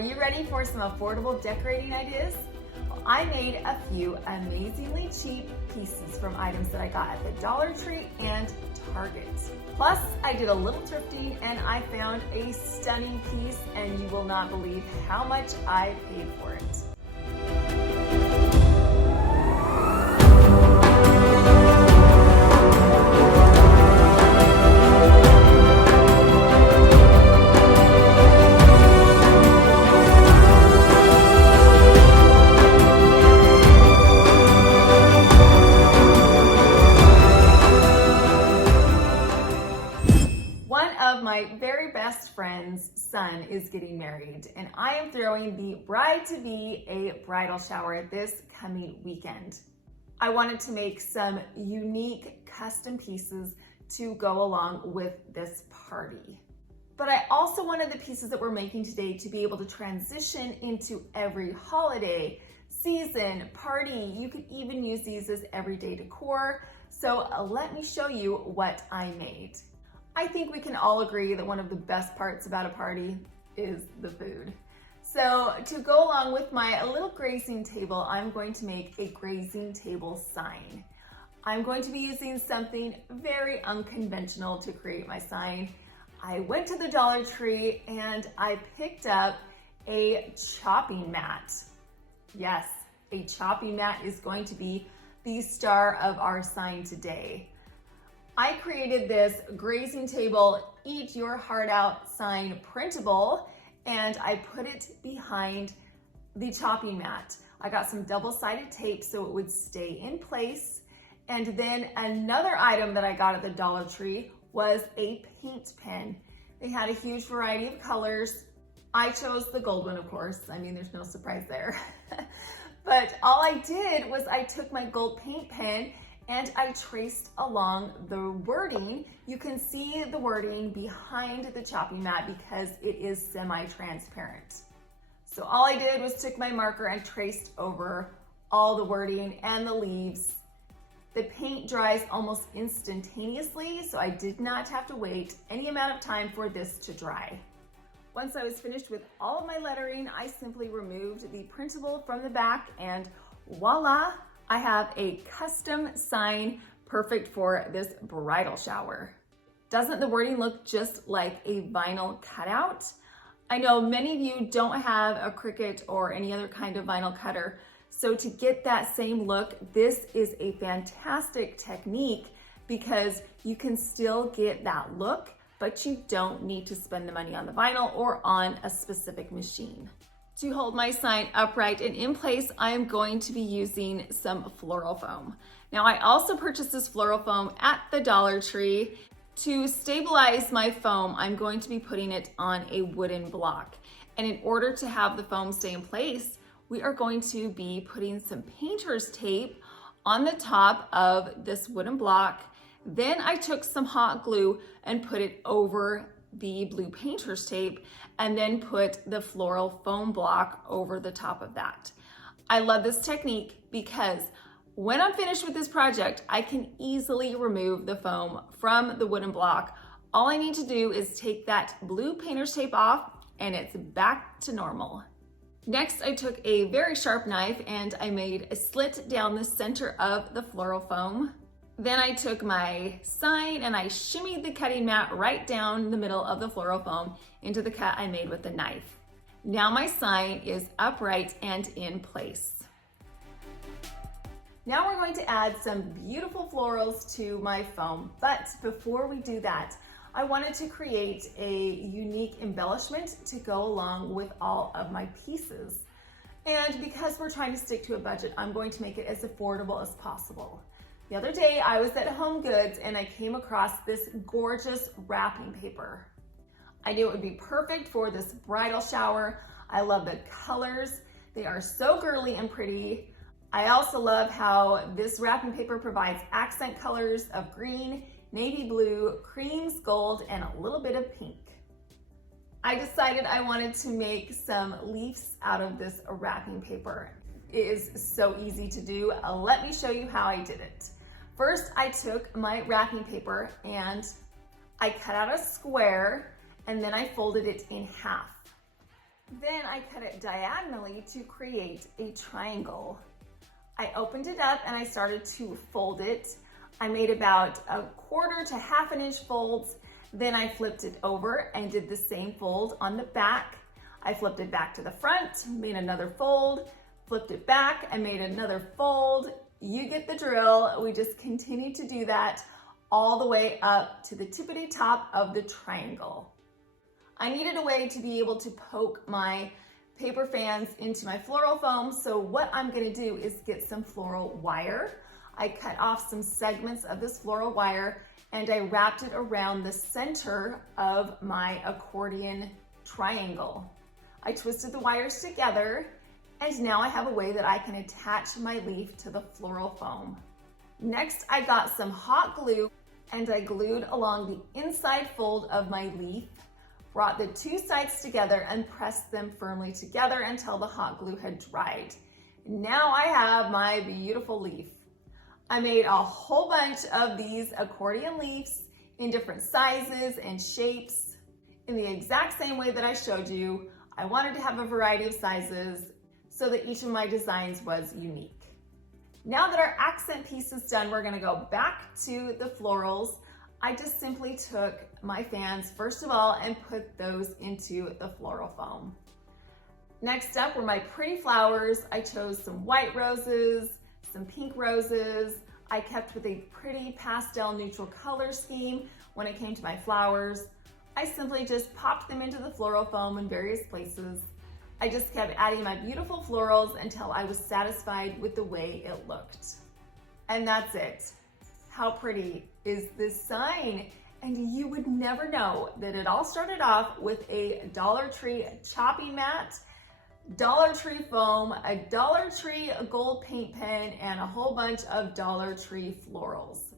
you ready for some affordable decorating ideas? Well, I made a few amazingly cheap pieces from items that I got at the Dollar Tree and Target. Plus, I did a little thrifting and I found a stunning piece, and you will not believe how much I paid for it. My very best friend's son is getting married, and I am throwing the bride-to-be a bridal shower this coming weekend. I wanted to make some unique custom pieces to go along with this party. But I also wanted the pieces that we're making today to be able to transition into every holiday, season, party. You could even use these as everyday decor. So let me show you what I made. I think we can all agree that one of the best parts about a party is the food. So to go along with my little grazing table, I'm going to make a grazing table sign. I'm going to be using something very unconventional to create my sign. I went to the Dollar Tree and I picked up a chopping mat. Yes, a chopping mat is going to be the star of our sign today. I created this grazing table, eat your heart out sign printable, and I put it behind the chopping mat. I got some double-sided tape so it would stay in place. And then another item that I got at the Dollar Tree was a paint pen. They had a huge variety of colors. I chose the gold one, of course. I mean, there's no surprise there. But all I did was I took my gold paint pen and I traced along the wording. You can see the wording behind the chopping mat because it is semi-transparent. So all I did was took my marker and traced over all the wording and the leaves. The paint dries almost instantaneously, so I did not have to wait any amount of time for this to dry. Once I was finished with all of my lettering, I simply removed the printable from the back, and voila! I have a custom sign perfect for this bridal shower. Doesn't the wording look just like a vinyl cutout? I know many of you don't have a Cricut or any other kind of vinyl cutter, so to get that same look, this is a fantastic technique because you can still get that look, but you don't need to spend the money on the vinyl or on a specific machine. To hold my sign upright and in place, I am going to be using some floral foam. Now, I also purchased this floral foam at the Dollar Tree. To stabilize my foam, I'm going to be putting it on a wooden block. And in order to have the foam stay in place, we are going to be putting some painter's tape on the top of this wooden block. Then I took some hot glue and put it over the blue painter's tape, and then put the floral foam block over the top of that. I love this technique because when I'm finished with this project, I can easily remove the foam from the wooden block. All I need to do is take that blue painter's tape off and it's back to normal. Next, I took a very sharp knife and I made a slit down the center of the floral foam. Then I took my sign and I shimmied the cutting mat right down the middle of the floral foam into the cut I made with the knife. Now my sign is upright and in place. Now we're going to add some beautiful florals to my foam, but before we do that, I wanted to create a unique embellishment to go along with all of my pieces. And because we're trying to stick to a budget, I'm going to make it as affordable as possible. The other day I was at Home Goods and I came across this gorgeous wrapping paper. I knew it would be perfect for this bridal shower. I love the colors. They are so girly and pretty. I also love how this wrapping paper provides accent colors of green, navy blue, creams, gold, and a little bit of pink. I decided I wanted to make some leaves out of this wrapping paper. It is so easy to do. Let me show you how I did it. First, I took my wrapping paper and I cut out a square and then I folded it in half. Then I cut it diagonally to create a triangle. I opened it up and I started to fold it. I made about 1/4 to 1/2 inch folds. Then I flipped it over and did the same fold on the back. I flipped it back to the front, made another fold, flipped it back and made another fold. You get the drill. We just continue to do that all the way up to the tippity top of the triangle. I needed a way to be able to poke my paper fans into my floral foam. So what I'm gonna do is get some floral wire. I cut off some segments of this floral wire and I wrapped it around the center of my accordion triangle. I twisted the wires together and now I have a way that I can attach my leaf to the floral foam. Next, I got some hot glue and I glued along the inside fold of my leaf, brought the two sides together and pressed them firmly together until the hot glue had dried. Now I have my beautiful leaf. I made a whole bunch of these accordion leaves in different sizes and shapes in the exact same way that I showed you. I wanted to have a variety of sizes so that each of my designs was unique. Now that our accent piece is done, we're gonna go back to the florals. I just simply took my fans, first of all, and put those into the floral foam. Next up were my pretty flowers. I chose some white roses, some pink roses. I kept with a pretty pastel neutral color scheme when it came to my flowers. I simply just popped them into the floral foam in various places. I just kept adding my beautiful florals until I was satisfied with the way it looked. And that's it. How pretty is this sign? And you would never know that it all started off with a Dollar Tree chopping mat, Dollar Tree foam, a Dollar Tree gold paint pen, and a whole bunch of Dollar Tree florals.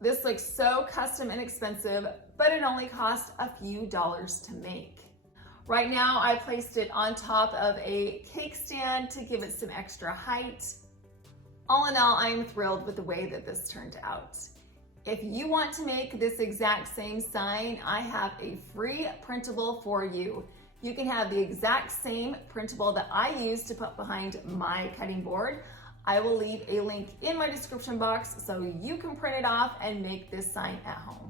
This looks so custom and expensive, but it only cost a few dollars to make. Right now, I placed it on top of a cake stand to give it some extra height. All in all, I'm thrilled with the way that this turned out. If you want to make this exact same sign, I have a free printable for you. You can have the exact same printable that I use to put behind my cutting board. I will leave a link in my description box so you can print it off and make this sign at home.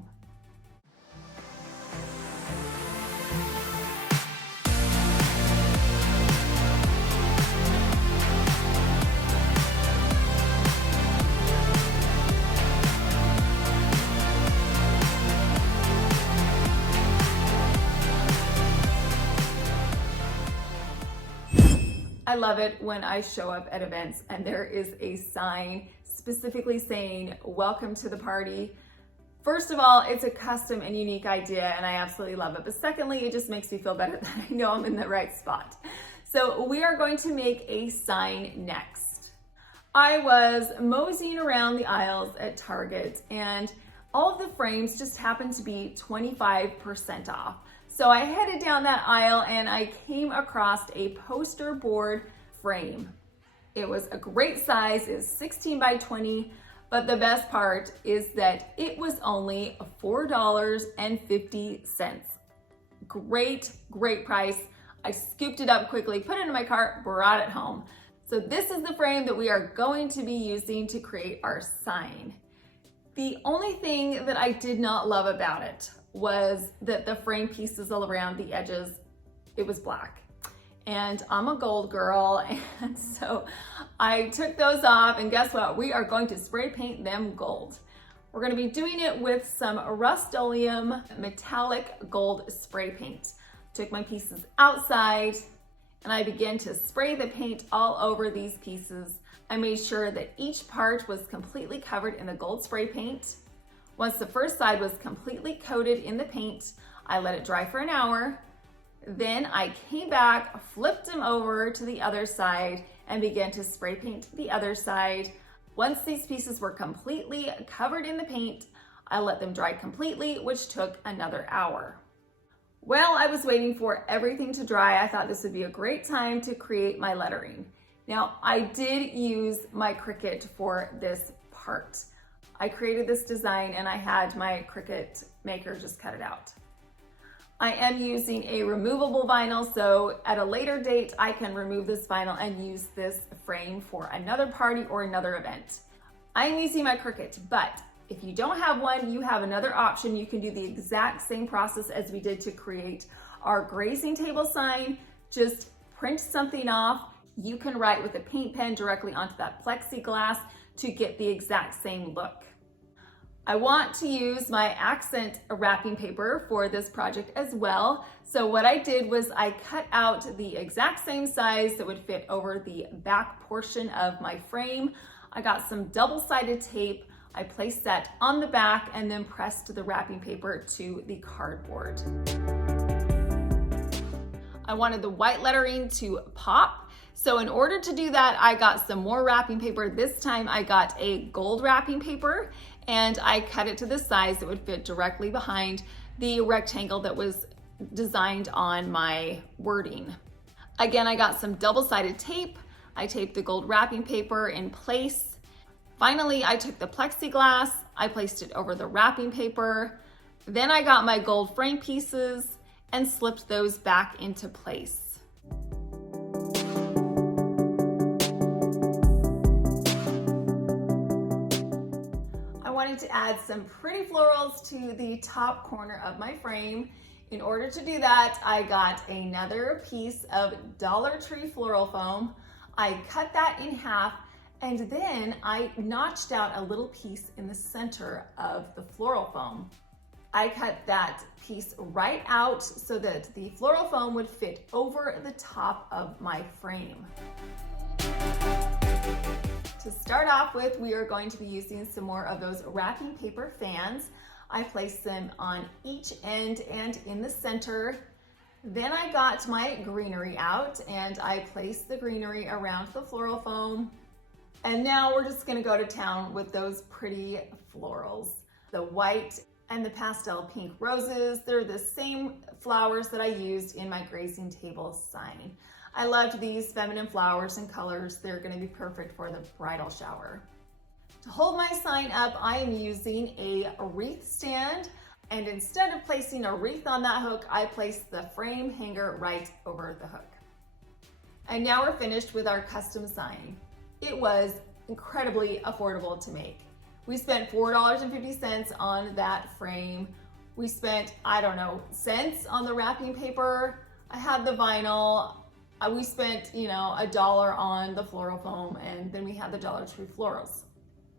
I love it when I show up at events and there is a sign specifically saying, "Welcome to the party." First of all, it's a custom and unique idea and I absolutely love it. But secondly, it just makes me feel better that I know I'm in the right spot. So we are going to make a sign next. I was moseying around the aisles at Target and all of the frames just happened to be 25% off. So I headed down that aisle and I came across a poster board frame. It was a great size, it's 16 by 20, but the best part is that it was only $4.50. Great, great price. I scooped it up quickly, put it in my cart, brought it home. So this is the frame that we are going to be using to create our sign. The only thing that I did not love about it was that the frame pieces all around the edges, it was black. And I'm a gold girl, and so I took those off, and guess what? We are going to spray paint them gold. We're gonna be doing it with some Rustoelum metallic gold spray paint. Took my pieces outside, and I began to spray the paint all over these pieces. I made sure that each part was completely covered in the gold spray paint. Once the first side was completely coated in the paint, I let it dry for an hour. Then I came back, flipped them over to the other side, and began to spray paint the other side. Once these pieces were completely covered in the paint, I let them dry completely, which took another hour. While I was waiting for everything to dry, I thought this would be a great time to create my lettering. Now, I did use my Cricut for this part. I created this design and I had my Cricut maker just cut it out. I am using a removable vinyl, so at a later date, I can remove this vinyl and use this frame for another party or another event. I am using my Cricut, but if you don't have one, you have another option. You can do the exact same process as we did to create our grazing table sign. Just print something off. You can write with a paint pen directly onto that plexiglass to get the exact same look. I want to use my accent wrapping paper for this project as well. So what I did was I cut out the exact same size that would fit over the back portion of my frame. I got some double-sided tape. I placed that on the back and then pressed the wrapping paper to the cardboard. I wanted the white lettering to pop. So in order to do that, I got some more wrapping paper. This time I got a gold wrapping paper and I cut it to the size that would fit directly behind the rectangle that was designed on my wording. Again, I got some double-sided tape. I taped the gold wrapping paper in place. Finally, I took the plexiglass, I placed it over the wrapping paper. Then I got my gold frame pieces and slipped those back into place. I wanted to add some pretty florals to the top corner of my frame. In order to do that, I got another piece of Dollar Tree floral foam. I cut that in half and then I notched out a little piece in the center of the floral foam. I cut that piece right out so that the floral foam would fit over the top of my frame. To start off with, we are going to be using some more of those wrapping paper fans. I placed them on each end and in the center. Then I got my greenery out and I placed the greenery around the floral foam. And now we're just gonna go to town with those pretty florals. The white and the pastel pink roses, they're the same flowers that I used in my grazing table sign. I loved these feminine flowers and colors. They're gonna be perfect for the bridal shower. To hold my sign up, I am using a wreath stand. And instead of placing a wreath on that hook, I placed the frame hanger right over the hook. And now we're finished with our custom sign. It was incredibly affordable to make. We spent $4.50 on that frame. We spent, I don't know, cents on the wrapping paper. I had the vinyl. We spent, $1 on the floral foam, and then we had the Dollar Tree florals.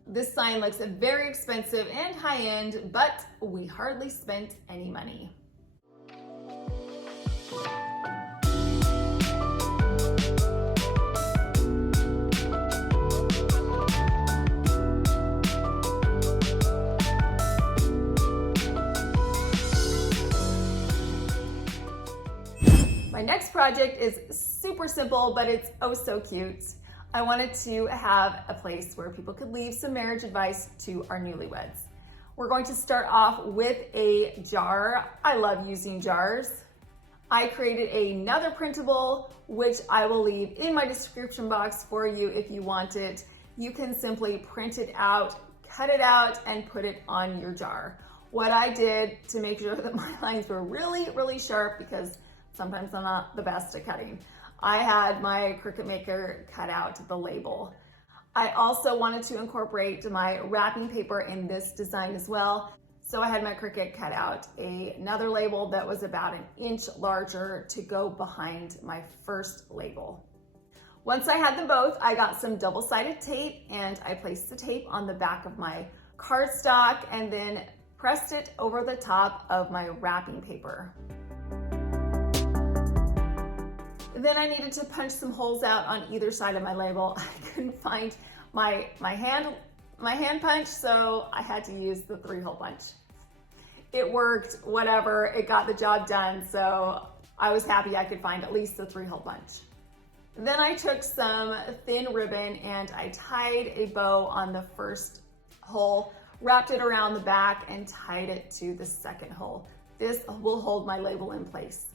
This sign looks very expensive and high-end, but we hardly spent any money. My next project is super simple, but it's oh so cute. I wanted to have a place where people could leave some marriage advice to our newlyweds. We're going to start off with a jar. I love using jars. I created another printable, which I will leave in my description box for you if you want it. You can simply print it out, cut it out, and put it on your jar. What I did to make sure that my lines were really, really sharp, because sometimes I'm not the best at cutting, I had my Cricut Maker cut out the label. I also wanted to incorporate my wrapping paper in this design as well. So I had my Cricut cut out another label that was about 1 inch larger to go behind my first label. Once I had them both, I got some double-sided tape and I placed the tape on the back of my cardstock and then pressed it over the top of my wrapping paper. Then I needed to punch some holes out on either side of my label. I couldn't find my hand punch, so I had to use the 3-hole punch. It worked, whatever, it got the job done, so I was happy I could find at least the 3-hole punch. Then I took some thin ribbon and I tied a bow on the first hole, wrapped it around the back and tied it to the second hole. This will hold my label in place.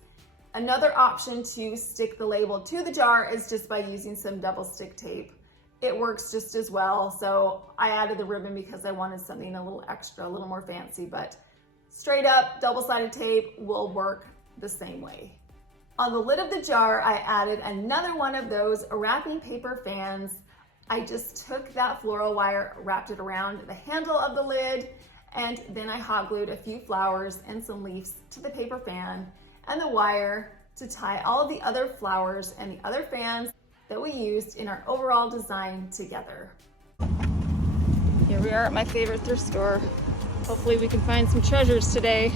Another option to stick the label to the jar is just by using some double stick tape. It works just as well, so I added the ribbon because I wanted something a little extra, a little more fancy, but straight up double-sided tape will work the same way. On the lid of the jar, I added another one of those wrapping paper fans. I just took that floral wire, wrapped it around the handle of the lid, and then I hot glued a few flowers and some leaves to the paper fan and the wire to tie all of the other flowers and the other fans that we used in our overall design together. Here we are at my favorite thrift store. Hopefully we can find some treasures today.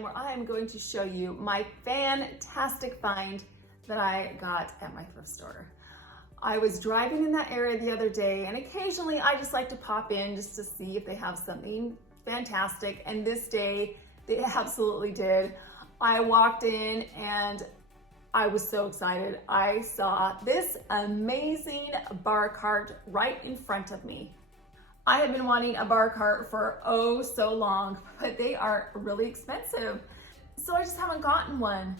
Where I'm going to show you my fantastic find that I got at my thrift store. I was driving in that area the other day, and occasionally I just like to pop in just to see if they have something fantastic, and this day they absolutely did. I walked in and I was so excited. I saw this amazing bar cart right in front of me. I have been wanting a bar cart for oh so long, but they are really expensive. So I just haven't gotten one.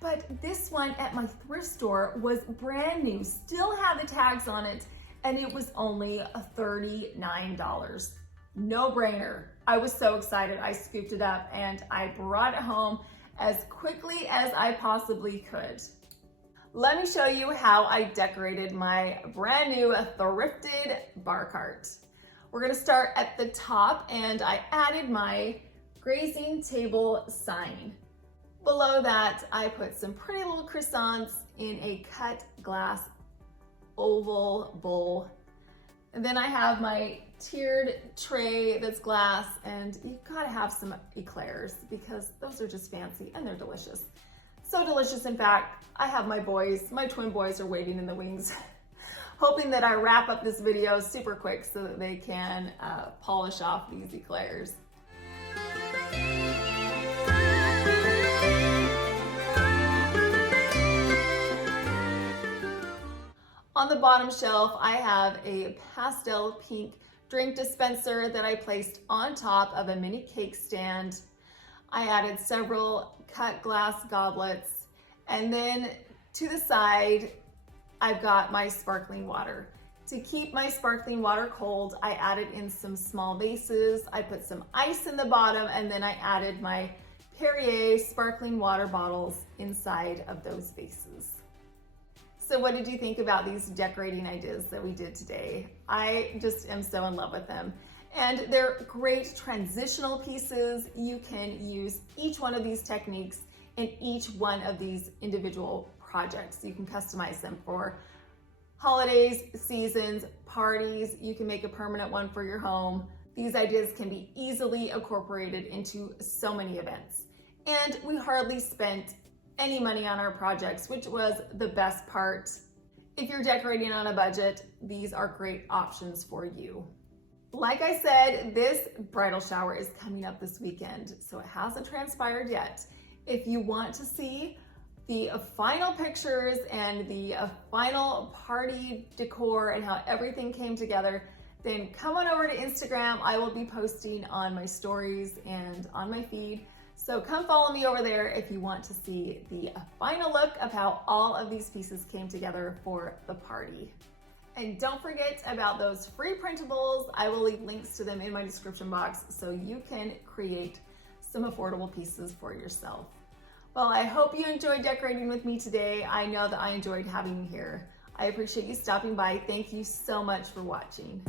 But this one at my thrift store was brand new, still had the tags on it, and it was only $39. No brainer. I was so excited. I scooped it up and I brought it home as quickly as I possibly could. Let me show you how I decorated my brand new thrifted bar cart. We're gonna start at the top, and I added my grazing table sign. Below that, I put some pretty little croissants in a cut glass oval bowl. And then I have my tiered tray that's glass, and you've gotta have some eclairs because those are just fancy and they're delicious. So delicious, in fact, I have my twin boys are waiting in the wings. Hoping that I wrap up this video super quick so that they can polish off these eclairs. On the bottom shelf, I have a pastel pink drink dispenser that I placed on top of a mini cake stand. I added several cut glass goblets, and then to the side, I've got my sparkling water. To keep my sparkling water cold, I added in some small vases. I put some ice in the bottom, and then I added my Perrier sparkling water bottles inside of those vases. So what did you think about these decorating ideas that we did today? I just am so in love with them. And they're great transitional pieces. You can use each one of these techniques in each one of these individual projects. You can customize them for holidays, seasons, parties. You can make a permanent one for your home. These ideas can be easily incorporated into so many events. And we hardly spent any money on our projects, which was the best part. If you're decorating on a budget, these are great options for you. Like I said, this bridal shower is coming up this weekend, so it hasn't transpired yet. If you want to see the final pictures and the final party decor and how everything came together, then come on over to Instagram. I will be posting on my stories and on my feed. So come follow me over there if you want to see the final look of how all of these pieces came together for the party. And don't forget about those free printables. I will leave links to them in my description box so you can create some affordable pieces for yourself. Well, I hope you enjoyed decorating with me today. I know that I enjoyed having you here. I appreciate you stopping by. Thank you so much for watching.